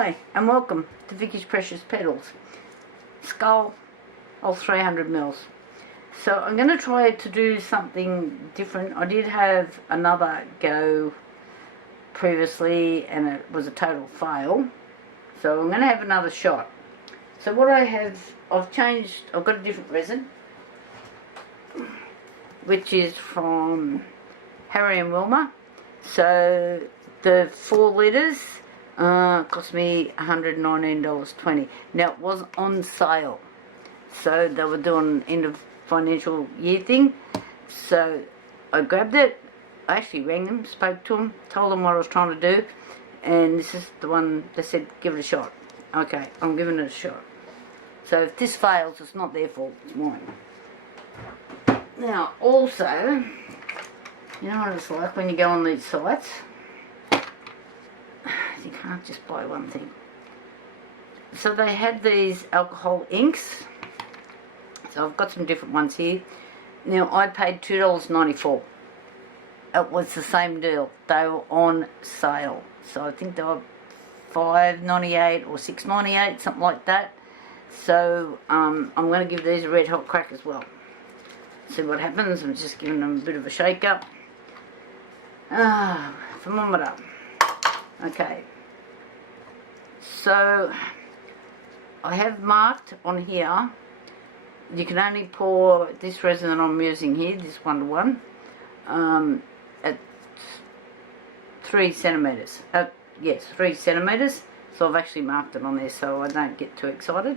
Hi, and welcome to Vicky's Precious Petals. Skull of 300 mils. So I'm going to try to do something different. I did have another go previously and it was a total fail. So I'm going to have another shot. So what I have, I've got a different resin, which is from Harry and Wilma. So the 4 litres cost me $119.20. Now it was on sale, so they were doing end of financial year thing. So I grabbed it. I actually rang them, spoke to them, told them what I was trying to do, and this is the one they said give it a shot. Okay, I'm giving it a shot. So if this fails, it's not their fault, it's mine. Now also, you know what it's like when you go on these sites? You can't just buy one thing. So they had these alcohol inks. So I've got some different ones here. Now I paid $2.94. It was the same deal. They were on sale. So I think they were $5.98 or $6.98, something like that. So I'm going to give these a red hot crack as well. See what happens. I'm just giving them a bit of a shake up. Thermometer. Okay, so I have marked on here, you can only pour this resin that I'm using here, this 1:1, at 3 centimetres. Yes, 3 centimetres. So I've actually marked it on there so I don't get too excited.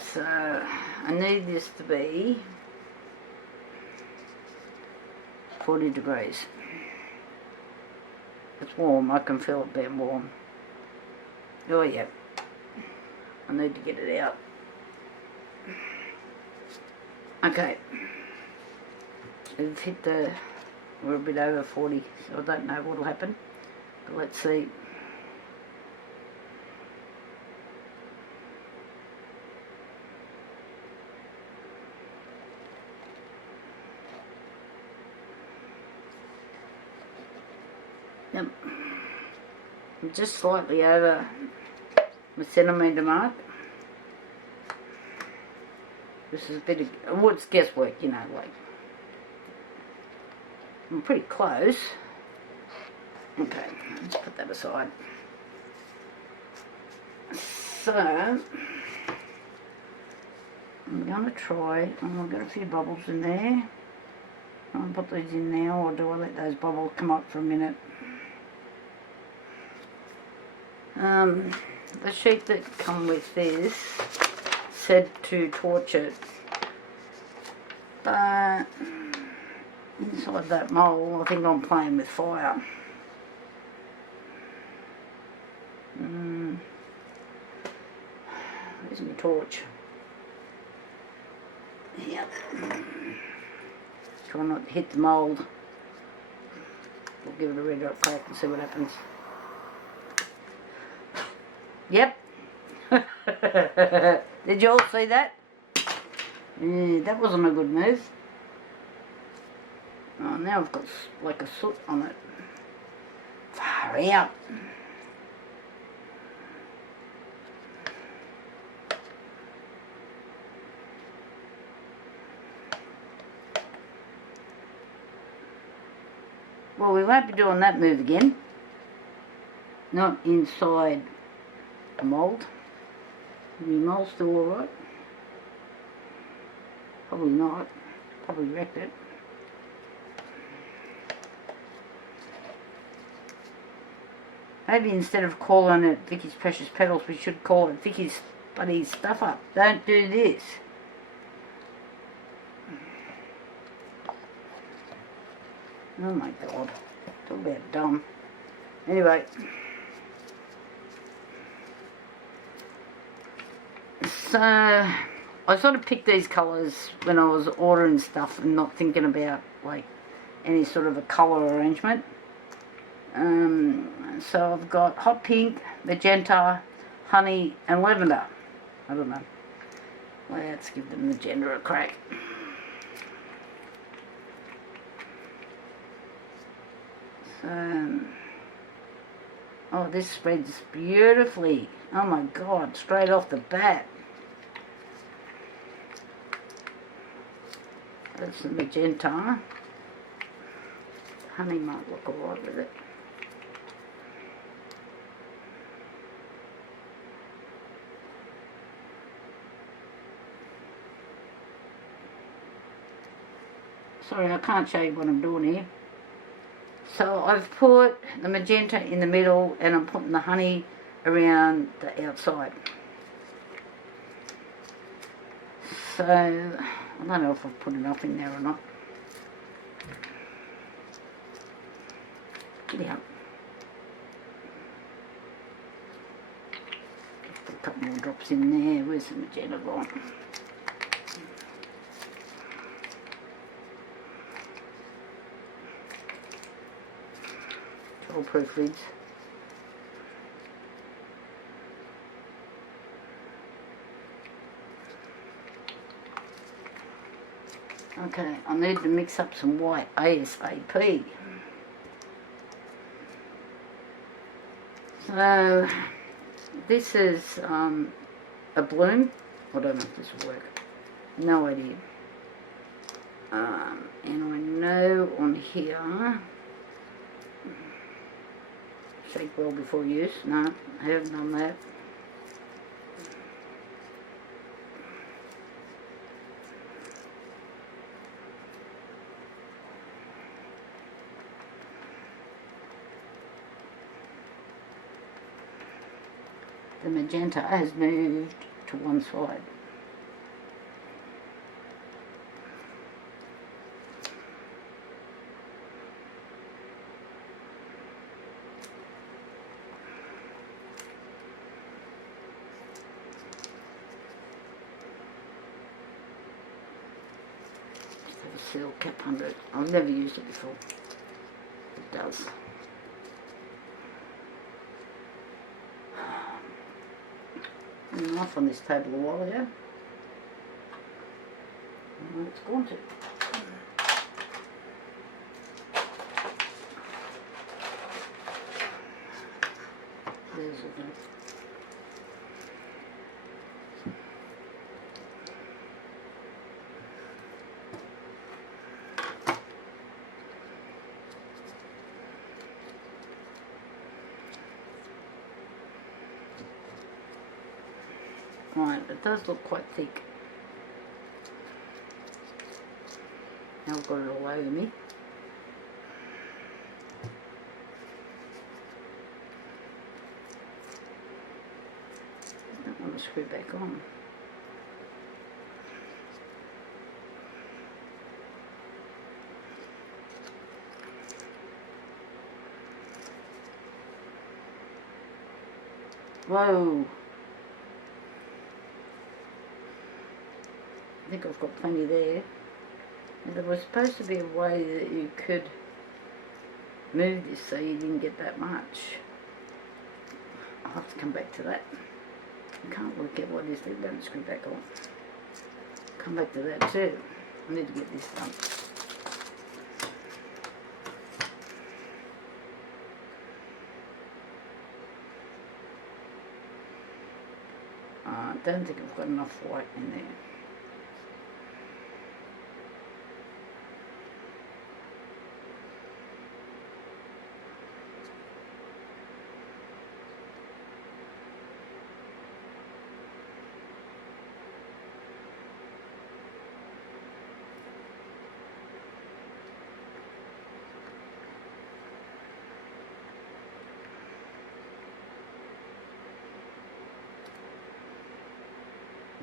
So I need this to be 40 degrees. It's warm, I can feel it being warm. Oh yeah, I need to get it out. Okay, we've hit we're a bit over 40, so I don't know what will happen, but let's see. Yep. I'm just slightly over my centimetre mark. This is a bit of, well, it's guesswork, you know, like. I'm pretty close. Okay, let's put that aside. So, I'm going to try, I've got a few bubbles in there. I'll put these in now, or do I let those bubbles come up for a minute? The sheet that come with this said to torch it, but inside that mould I think I'm playing with fire. Where's my torch? Yep. Try not to hit the mould. We'll give it a red hot crack and see what happens. Yep. Did you all see that? Yeah, that wasn't a good move. Oh, now I've got like a soot on it. Far out. Well, we won't be doing that move again. Not inside the mould. Is the mould still alright? Probably not. Probably wrecked it. Maybe instead of calling it Vicky's Precious Petals, we should call it Vicky's Bloody Stuff Up. Don't do this. Oh my god. Talk about dumb. Anyway. So, I sort of picked these colours when I was ordering stuff and not thinking about, like, any sort of a colour arrangement. So I've got hot pink, magenta, honey and lavender. I don't know. Let's give the magenta a crack. So Oh, this spreads beautifully. Oh my God, straight off the bat. That's the magenta. Honey might look alright with it. Sorry, I can't show you what I'm doing here. So I've put the magenta in the middle and I'm putting the honey around the outside. So, I don't know if I've put enough in there or not. Giddy up. Put a couple more drops in there. Where's the magenta gone? Proof lids. Okay, I need to mix up some white ASAP. So this is a bloom. I don't know if this will work. No idea. And I know on here, shake well before use. No, I haven't done that. The magenta has moved to one side. Seal cap under it. I've never used it before. It does. A knife on this table a while ago. Oh, it's gone to. There's a bit. Right, it does look quite thick. Now I've got it all over me. I don't want to screw back on. Whoa! I think I've got plenty there. And there was supposed to be a way that you could move this so you didn't get that much. I'll have to come back to that. I can't work out what it is. They don't screw back on. Come back to that too. I need to get this done. I don't think I've got enough white in there.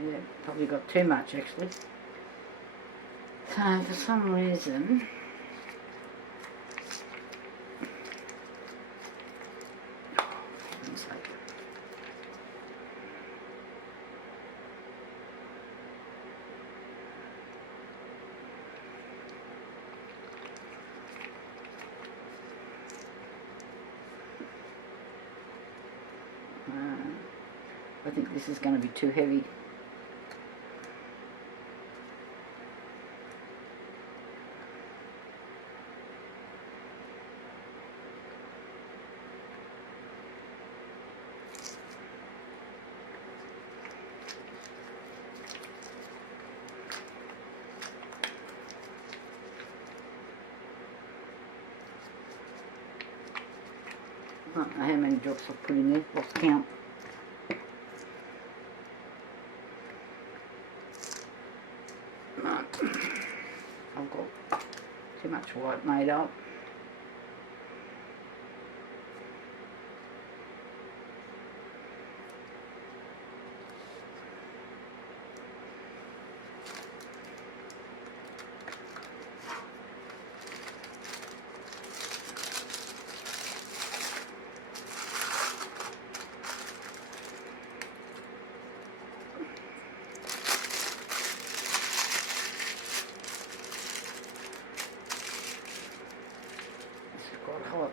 Yeah, probably got too much actually. So for some reason, oh, for heaven's sake. I think this is going to be too heavy. I don't know how many drops I've put in there, lost count. I've got too much white made up. Quite hot.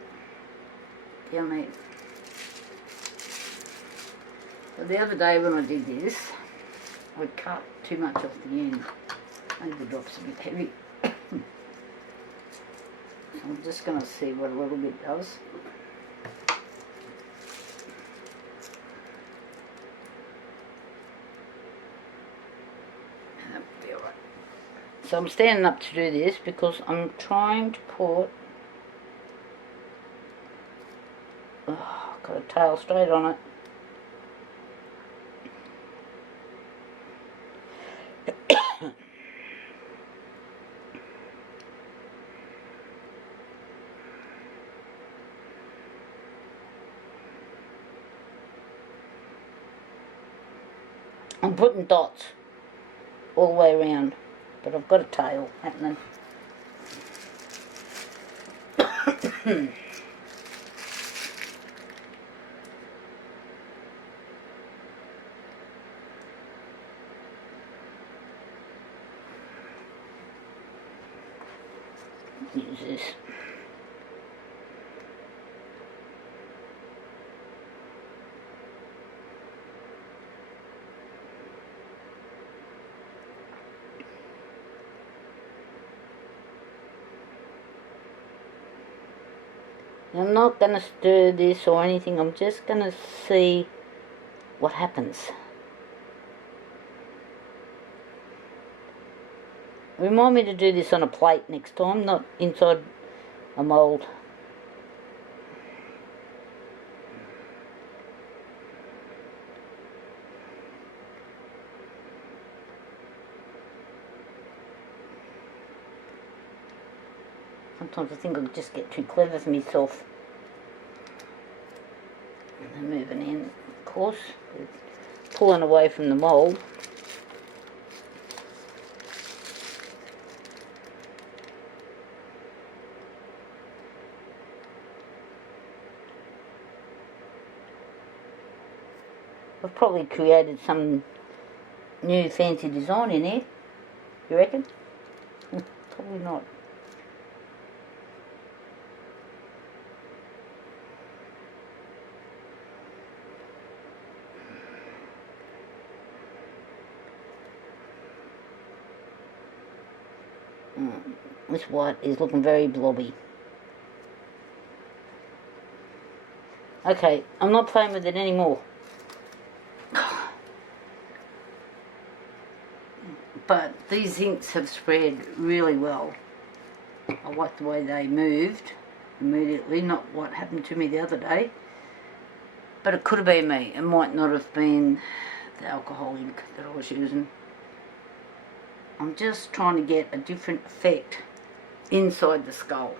Yummy. So the other day when I did this, I cut too much off the end. Made the drops a bit heavy. So I'm just going to see what a little bit does. That'll be alright. So I'm standing up to do this because I'm trying to put got a tail straight on it. I'm putting dots all the way around, but I've got a tail happening. Use this. I'm not going to stir this or anything, I'm just going to see what happens. Remind me to do this on a plate next time, not inside a mould. Sometimes I think I just get too clever for myself. And then moving in, of course, pulling away from the mould. I've probably created some new fancy design in here. You reckon? Probably not. This white is looking very blobby. Okay, I'm not playing with it anymore. But these inks have spread really well. I like the way they moved immediately, not what happened to me the other day. But it could have been me. It might not have been the alcohol ink that I was using. I'm just trying to get a different effect inside the skull.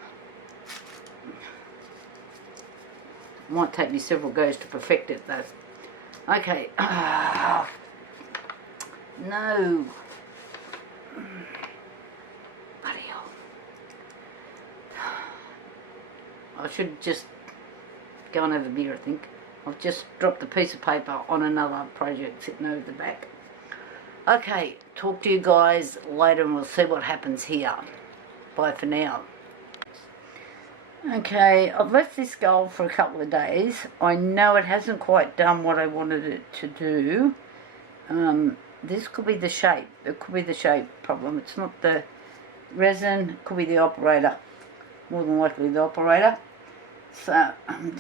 Might take me several goes to perfect it though. Okay. No. Bloody hell. I should just go and have a beer, I think. I've just dropped a piece of paper on another project sitting over the back. Okay, talk to you guys later and we'll see what happens here. Bye for now. Okay, I've left this skull for a couple of days. I know it hasn't quite done what I wanted it to do. This could be the shape. It could be the shape problem. It's not the resin. It could be the operator. More than likely the operator. So, I'll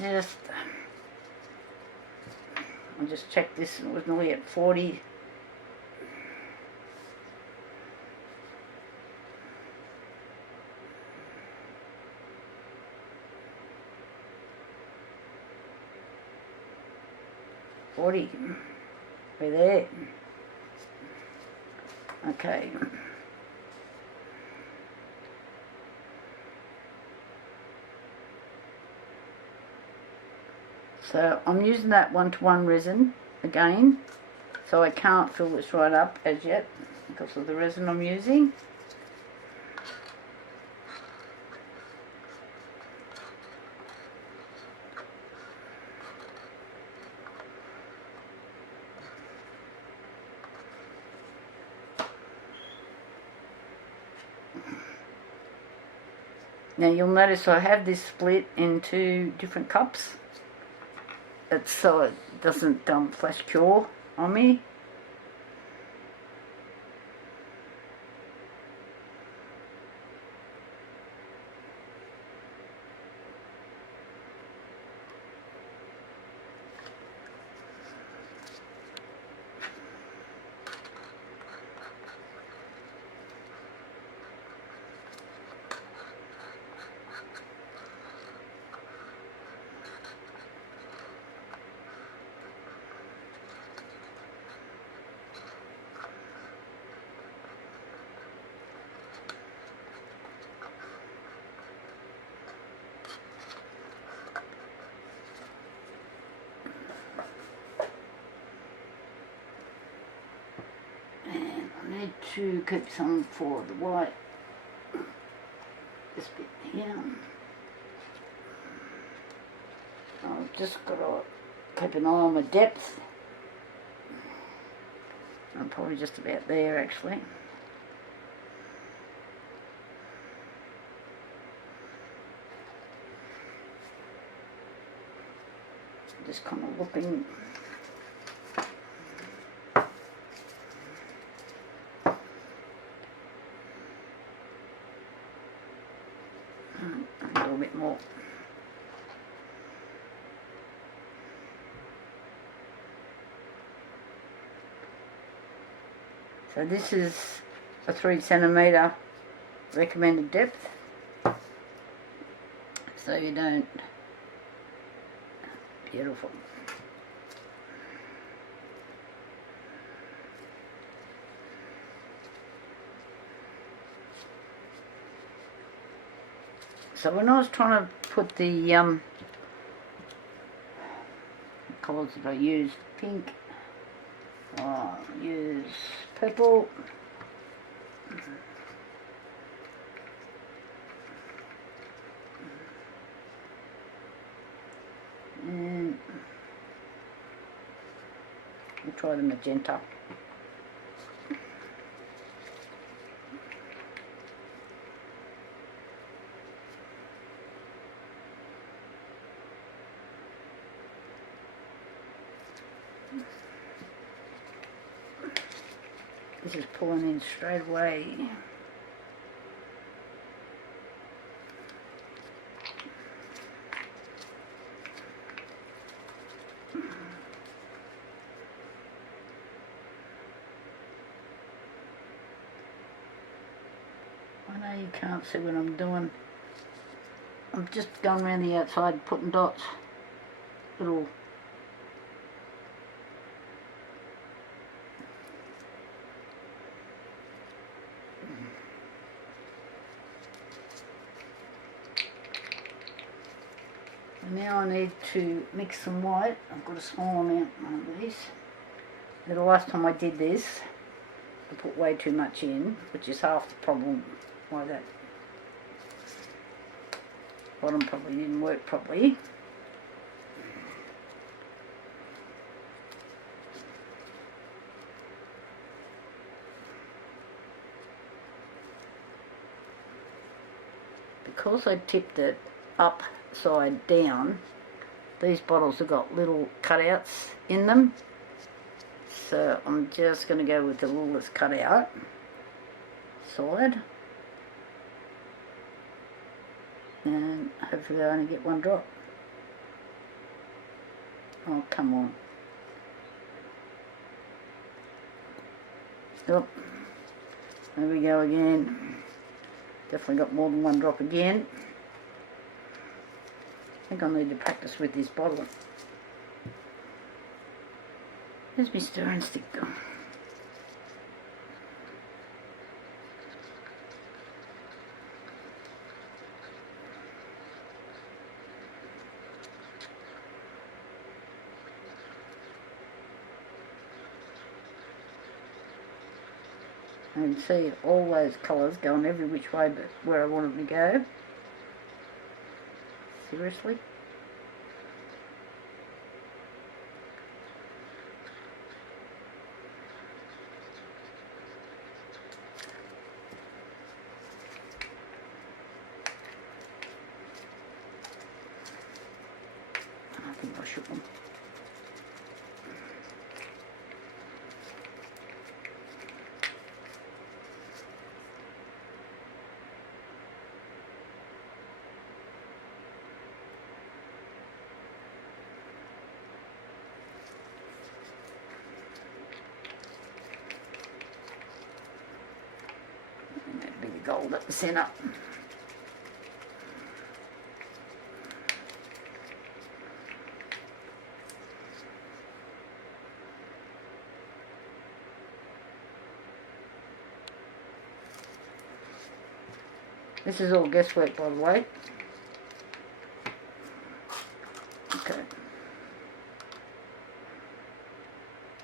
just check this. It was nearly at 40. 40. We're there. Okay. So I'm using that 1:1 resin again, so I can't fill this right up as yet because of the resin I'm using. Now you'll notice I have this split into different cups. It's so it doesn't flash cure on me. Need to keep some for the white. This bit here. I've just got to keep an eye on my depth. I'm probably just about there actually. Just kind of looking. A little bit more. So this is a 3 centimetre recommended depth, so you don't. Beautiful. So when I was trying to put the colours that I used, pink, I'll use purple, and we'll try the magenta. This is pulling in straight away. I know you can't see what I'm doing. I'm just going around the outside putting dots. Little now I need to mix some white. I've got a small amount of these. The last time I did this, I put way too much in, which is half the problem why that bottom probably didn't work properly. Because I tipped it upside down, these bottles have got little cutouts in them, so I'm just going to go with the littlest cutout side, and hopefully I only get one drop. Oh, come on. Yep. There we go again. Definitely got more than one drop again. I think I need to practice with this bottle. Where's my stirring stick gone? And see all those colours going every which way but where I want them to go. Seriously? I think I shook them. And that bit of gold at the centre. This is all guesswork, by the way. Okay.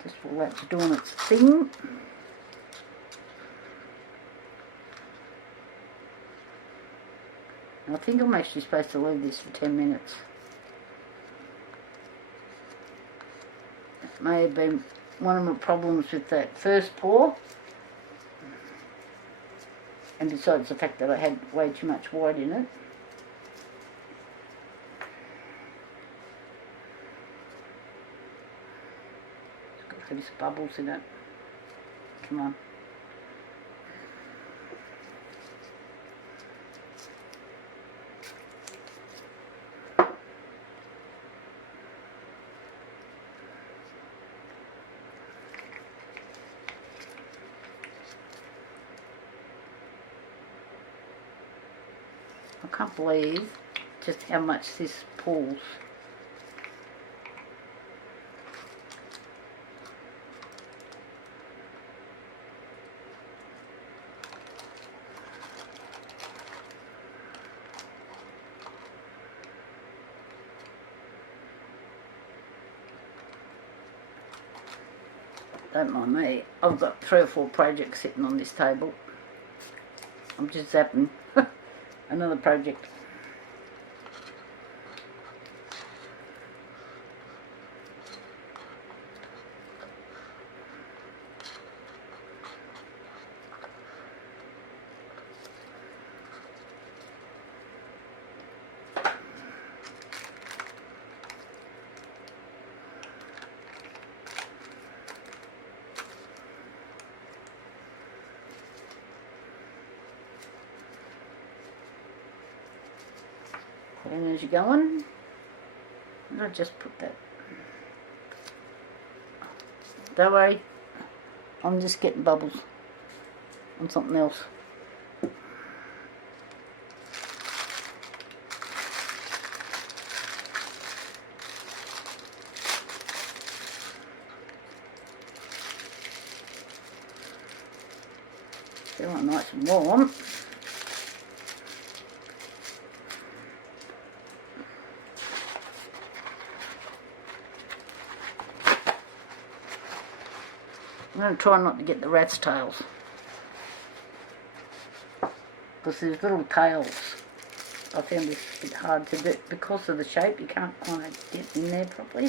Just while that's doing its thing. I think I'm actually supposed to leave this for 10 minutes. It may have been one of my problems with that first pour. And besides the fact that I had way too much white in it. It's got these bubbles in it. Come on. I can't believe just how much this pulls. Don't mind me. I've got 3 or 4 projects sitting on this table. I'm just zapping. Another project. And as you're going, I'll just put that. Don't worry, I'm just getting bubbles on something else. Feeling nice and warm. I'm going to try not to get the rat's tails, because there's little tails. I found this a bit hard to do because of the shape. You can't kind of get in there properly.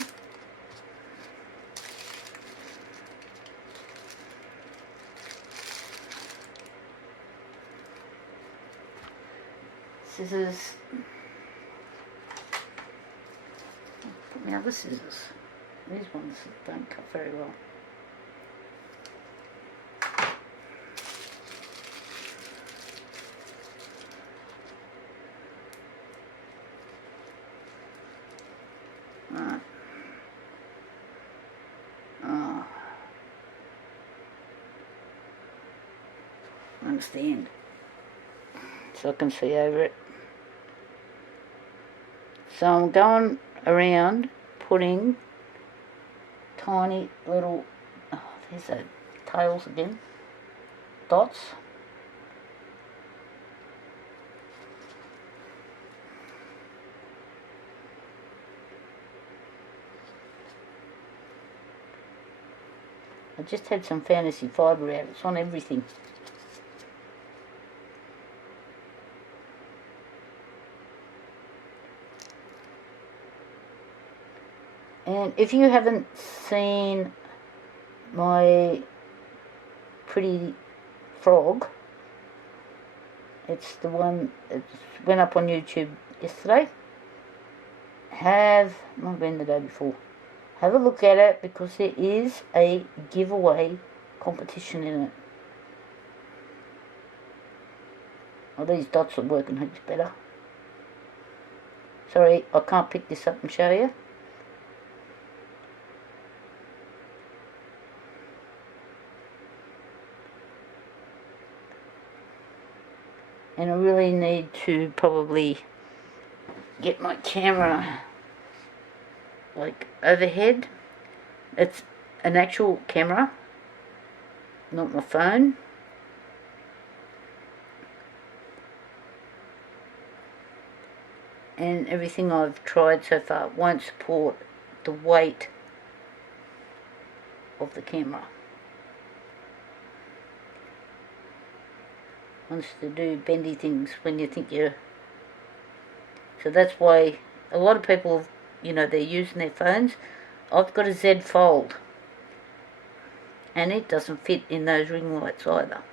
Scissors. Put my other scissors. These ones don't cut very well. Right. Oh. I understand. So I can see over it. So I'm going around putting tiny little, oh, there's the tails again, dots. I just had some fantasy fibre out, it's on everything. And if you haven't seen my pretty frog, it's the one that went up on YouTube yesterday. Might have been the day before. Have a look at it because there is a giveaway competition in it. Oh, these dots are working heaps better. Sorry, I can't pick this up and show you. And I really need to probably get my camera like overhead. It's an actual camera, not my phone. And everything I've tried so far won't support the weight of the camera. Wants to do bendy things when you think you're... So that's why a lot of people, you know, they're using their phones. I've got a Z Fold and it doesn't fit in those ring lights either.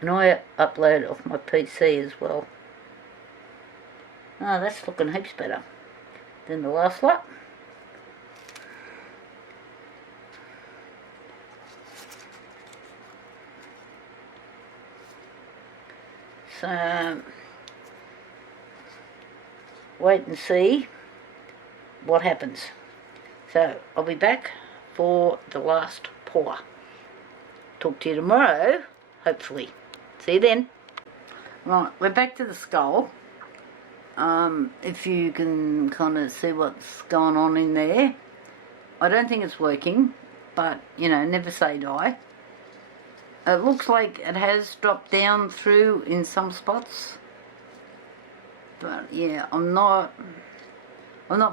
And I upload it off my PC as well. Oh, that's looking heaps better than the last lot. So, wait and see what happens. So, I'll be back for the last pour. Talk to you tomorrow, hopefully. See you then. Right, we're back to the skull. If you can kind of see what's going on in there. I don't think it's working, but, you know, never say die. It looks like it has dropped down through in some spots, but yeah, I'm not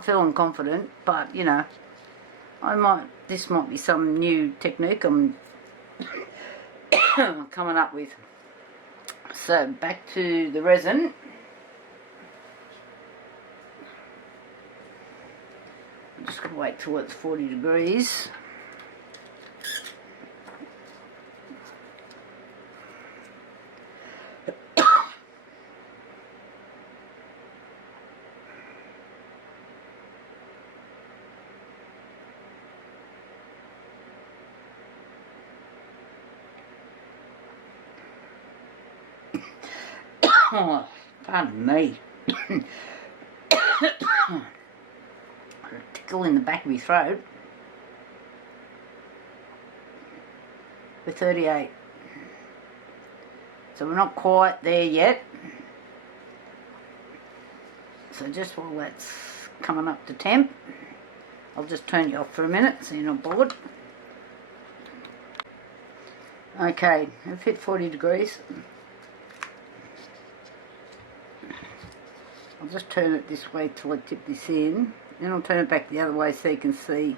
feeling confident. But you know, this might be some new technique I'm coming up with. So back to the resin. I'm just gonna wait till it's 40 degrees. Oh, pardon me. A tickle in the back of my throat. We're 38. So we're not quite there yet. So just while that's coming up to temp, I'll just turn you off for a minute so you're not bored. Okay, I've hit 40 degrees. I'll just turn it this way till I tip this in. Then I'll turn it back the other way so you can see.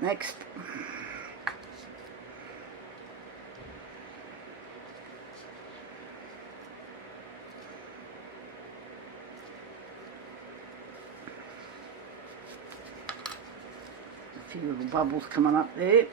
Next. few little bubbles coming up there.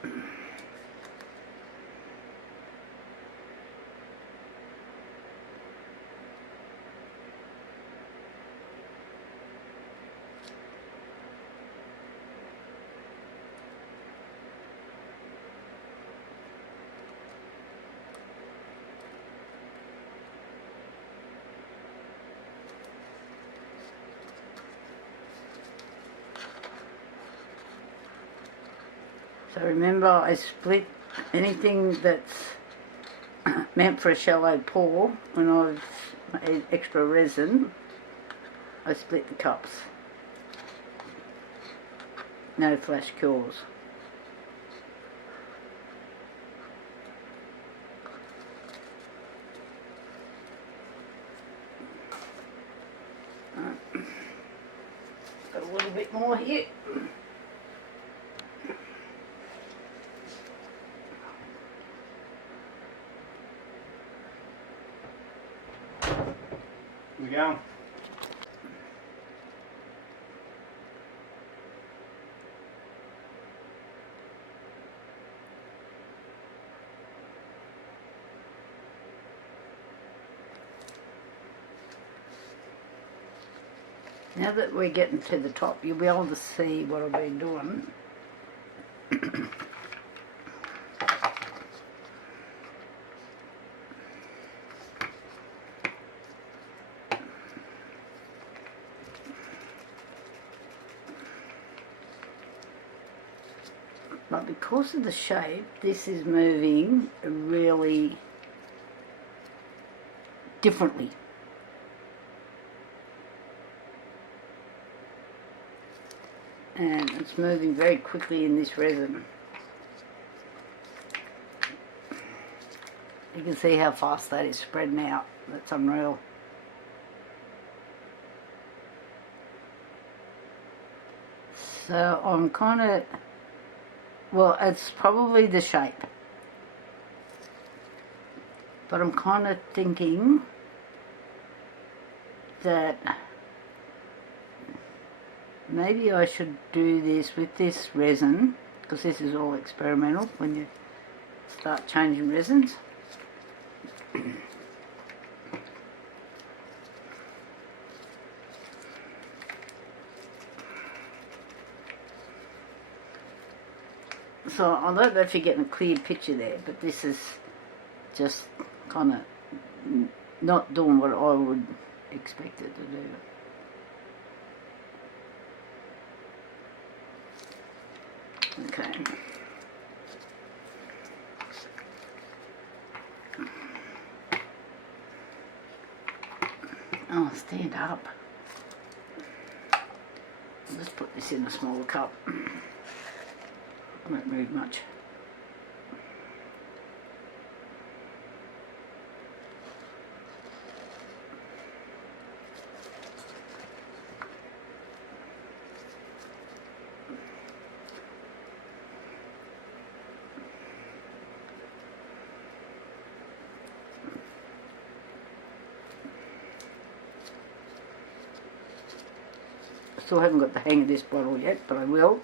So remember, I split anything that's meant for a shallow pour. When I've made extra resin, I split the cups. No flash cures. Got a little bit more here. We go. Now that we're getting to the top, you'll be able to see what I've been doing. But because of the shape, this is moving really differently. And it's moving very quickly in this resin. You can see how fast that is spreading out. That's unreal. So I'm kind of, well, it's probably the shape. But I'm kind of thinking that maybe I should do this with this resin, because this is all experimental when you start changing resins. So I don't know if you're getting a clear picture there, but this is just kind of not doing what I would expect it to do. Okay. Oh, stand up. Let's put this in a smaller cup. I won't move much. Still haven't got the hang of this bottle yet, but I will.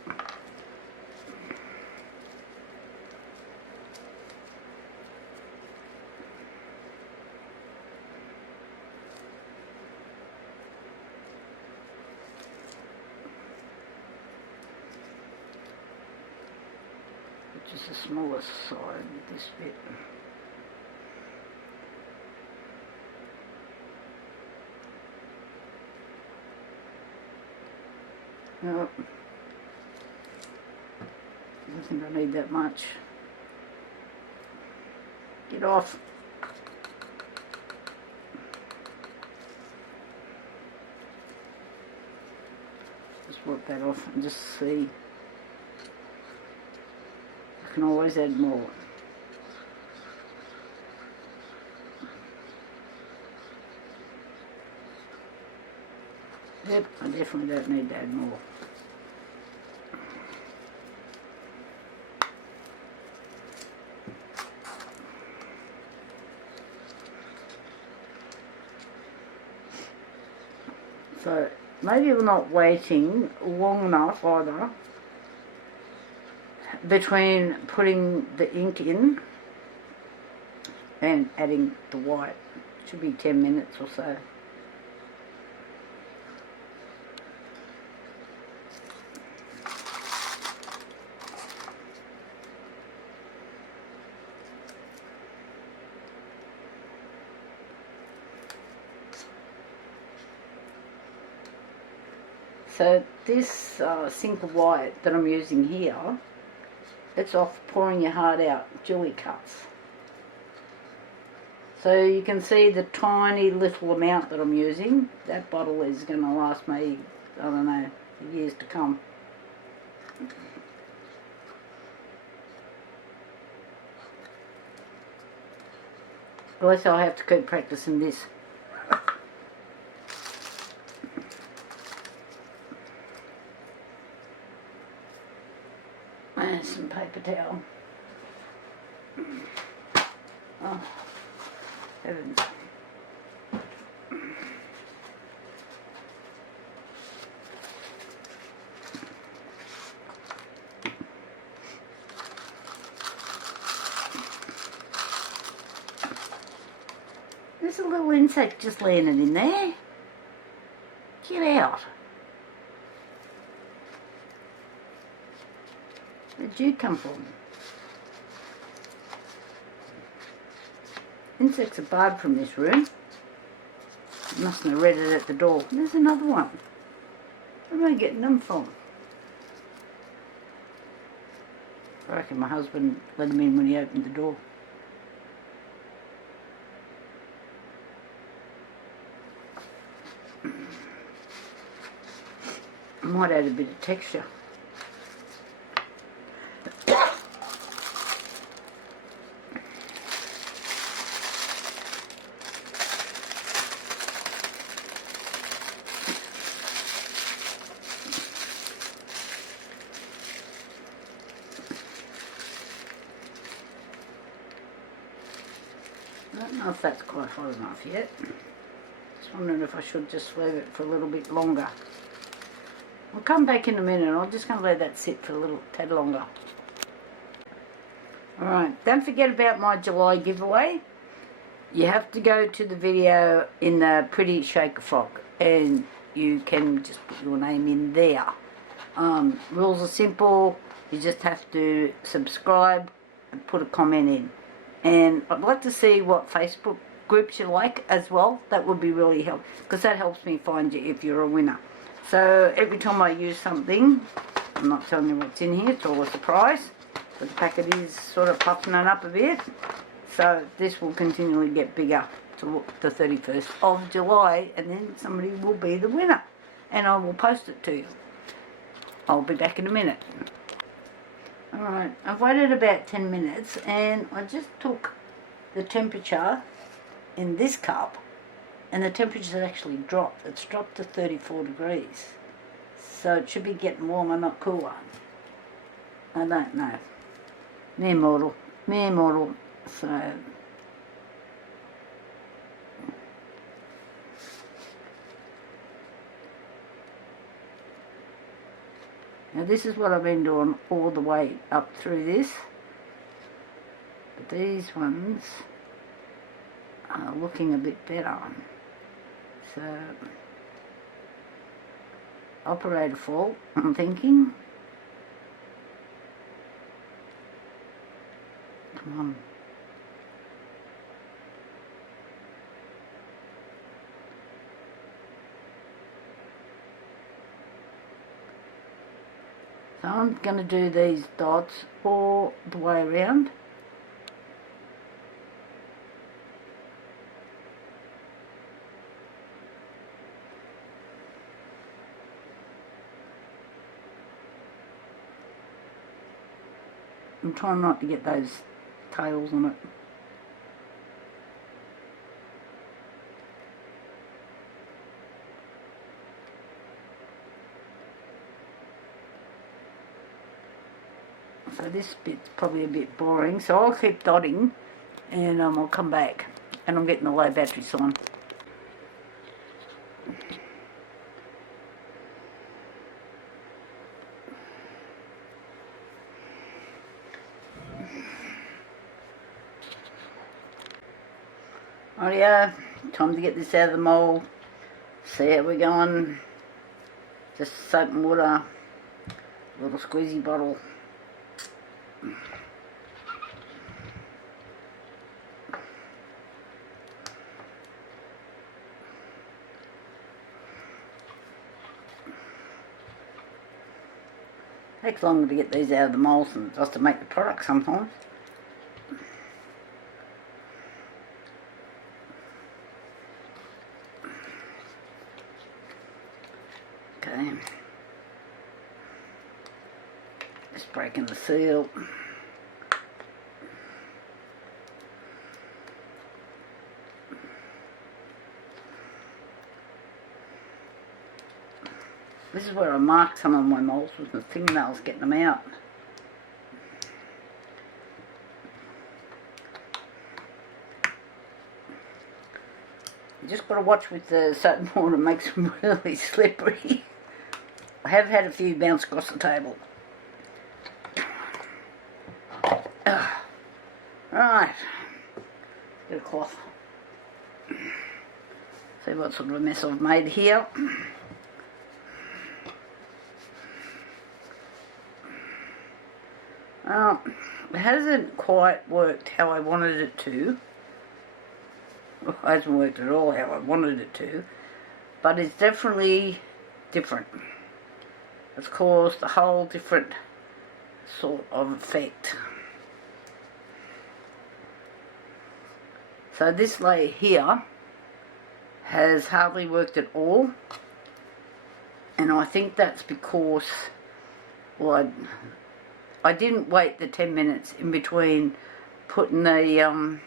Which is the smallest side of this bit. No, I don't think I need that much. Get off. Just work that off and just see. I can always add more. Yep, I definitely don't need to add more. So maybe we're not waiting long enough either between putting the ink in and adding the white. Should be 10 minutes or so. So this single white that I'm using here, it's off pouring your heart out, Julie cuts. So you can see the tiny little amount that I'm using. That bottle is going to last me, I don't know, years to come. Unless I'll have to keep practicing this. And some paper towel. Oh, heavens. There's a little insect just landing in there. Get out. Where'd you come from? Insects are barred from this room. Mustn't have read it at the door. There's another one. Where am I getting them from? I reckon my husband let him in when he opened the door. I might add a bit of texture. I don't know if that's quite hot enough yet. Just wondering if I should just leave it for a little bit longer. I'll come back in a minute. I'm just going to let that sit for a little tad longer. Alright, don't forget about my July giveaway. You have to go to the video in the Pretty Shaker Frock and you can just put your name in there. Rules are simple. You just have to subscribe and put a comment in. And I'd like to see what Facebook groups you like as well. That would be really helpful because that helps me find you if you're a winner. So every time I use something, I'm not telling you what's in here, it's all a surprise. But the packet is sort of puffing it up a bit. So this will continually get bigger to the 31st of July and then somebody will be the winner. And I will post it to you. I'll be back in a minute. Alright, I've waited about 10 minutes and I just took the temperature in this cup and the temperature's actually dropped. It's dropped to 34 degrees. So it should be getting warmer, not cooler. I don't know. Mere mortal. So now this is what I've been doing all the way up through this. But these ones are looking a bit better. So operator fault, I'm thinking. Come on. So I'm going to do these dots all the way around. I'm trying not to get those tails on it. So this bit's probably a bit boring, so I'll keep dotting and I'll come back. And I'm getting the low battery sign. Rightio, time to get this out of the mould. See how we're going. Just soap and water, little squeezy bottle. Takes longer to get these out of the mould than it does to make the product sometimes. Okay. Just breaking the seal. This is where I marked some of my moulds with my fingernails, getting them out. You just got to watch with the soap and water, it makes them really slippery. I have had a few bounce across the table. Right, get a cloth. See what sort of a mess I've made here. Well, it hasn't quite worked how I wanted it to. Well, it hasn't worked at all how I wanted it to, but it's definitely different. It's caused a whole different sort of effect. So this layer here has hardly worked at all, and I think that's because, well, I didn't wait the 10 minutes in between putting the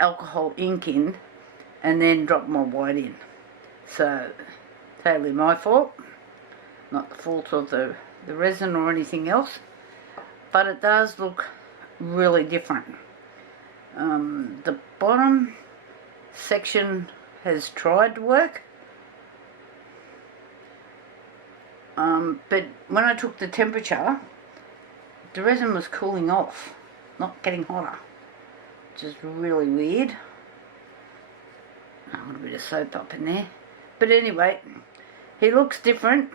alcohol ink in and then drop my white in. So totally my fault, not the fault of the resin or anything else, but it does look really different. The bottom section has tried to work, but when I took the temperature, the resin was cooling off, not getting hotter, which is really weird. A little bit of soap up in there, but anyway, he looks different,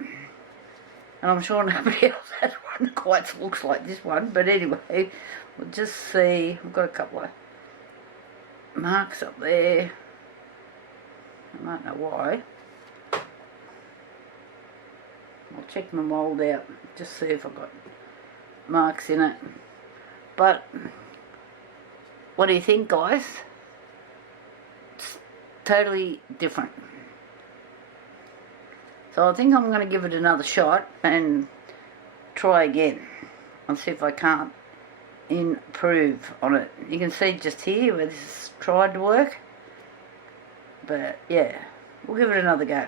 and I'm sure nobody else has one that quite looks like this one. But anyway, we'll just see. I've got a couple of marks up there. I don't know why. I'll check my mould out, just see if I've got marks in it. But what do you think, guys? It's totally different. So I think I'm going to give it another shot and try again and see if I can't improve on it. You can see just here where this has tried to work. But yeah, we'll give it another go.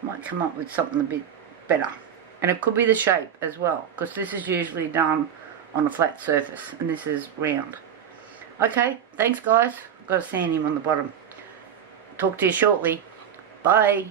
Might come up with something a bit better. And it could be the shape as well, because this is usually done on a flat surface and this is round. Okay, thanks guys. I've got to sand him on the bottom. Talk to you shortly. Bye.